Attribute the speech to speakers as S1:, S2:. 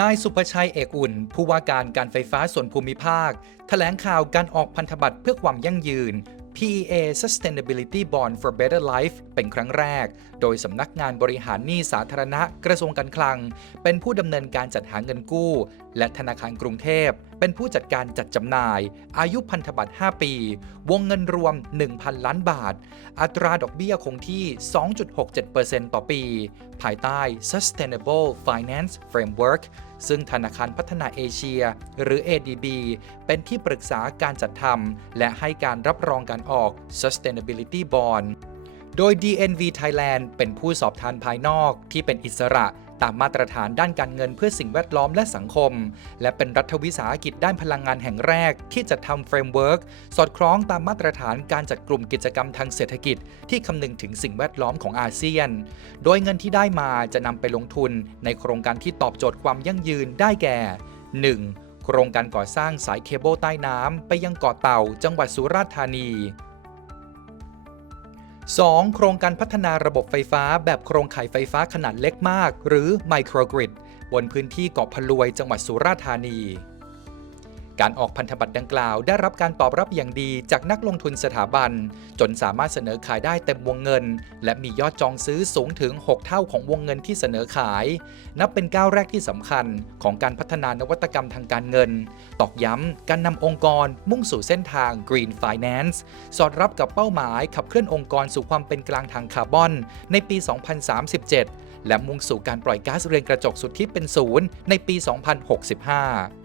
S1: นายสุภชัยเอกอุ่น ผู้ว่าการการไฟฟ้าส่วนภูมิภาคแถลงข่าวการออกพันธบัตรเพื่อความยั่งยืน PEA Sustainability Bond for Better Life เป็นครั้งแรก โดยสำนักงานบริหารหนี้สาธารณะกระทรวงการคลัง เป็นผู้ดำเนินการจัดหาเงินกู้ และธนาคารกรุงเทพ เป็นผู้จัดการจัดจำหน่าย อายุพันธบัตร 5 ปี วงเงินรวม 1,000 ล้านบาท อัตราดอกเบี้ยคงที่ 2.67%ต่อปี ภายใต้ Sustainable Finance Framework ซึ่งธนาคารพัฒนาเอเชีย หรือ ADB เป็นที่ปรึกษาการจัดทำและให้การรับรองการออก Sustainability Bond โดย DNV Thailand เป็นผู้สอบทานภายนอกที่เป็นอิสระ ตามมาตรฐานด้านการเงินเพื่อสิ่งแวดล้อมและสังคม และเป็นรัฐวิสาหกิจด้านพลังงานแห่งแรก ที่จะทำเฟรมเวิร์กสอดคล้องตามมาตรฐานการจัดกลุ่มกิจกรรมทางเศรษฐกิจ ที่คำนึงถึงสิ่งแวดล้อมของอาเซียน โดยเงินที่ได้มาจะนำไปลงทุน ในโครงการที่ตอบโจทย์ความยั่งยืนได้แก่ 1. โครงการก่อสร้างสายเคเบิลใต้น้ำไปยังเกาะเต่าจังหวัดสุราษฎร์ธานี 2. โครงการพัฒนาระบบไฟฟ้าแบบโครงข่ายไฟฟ้าขนาดเล็กมาก หรือไมโครกริดบนพื้นที่เกาะพะลวยจังหวัดสุราษฎร์ธานี การออกพันธบัตรดังกล่าวได้รับการตอบรับอย่างดีจากนักลงทุนสถาบัน จนสามารถเสนอขายได้เต็มวงเงิน และมียอดจองซื้อสูงถึง 6 เท่าของวงเงินที่เสนอขาย นับเป็นก้าวแรกที่สำคัญของการพัฒนานวัตกรรมทางการเงิน ตอกย้ำการนำองค์กรมุ่งสู่เส้นทาง Green Finance สอดรับกับเป้าหมายขับเคลื่อนองค์กรสู่ความเป็นกลางทางคาร์บอน ในปี 2037 และมุ่งสู่การปล่อยก๊าซเรือนกระจกสุทธิเป็นศูนย์ในปี 2065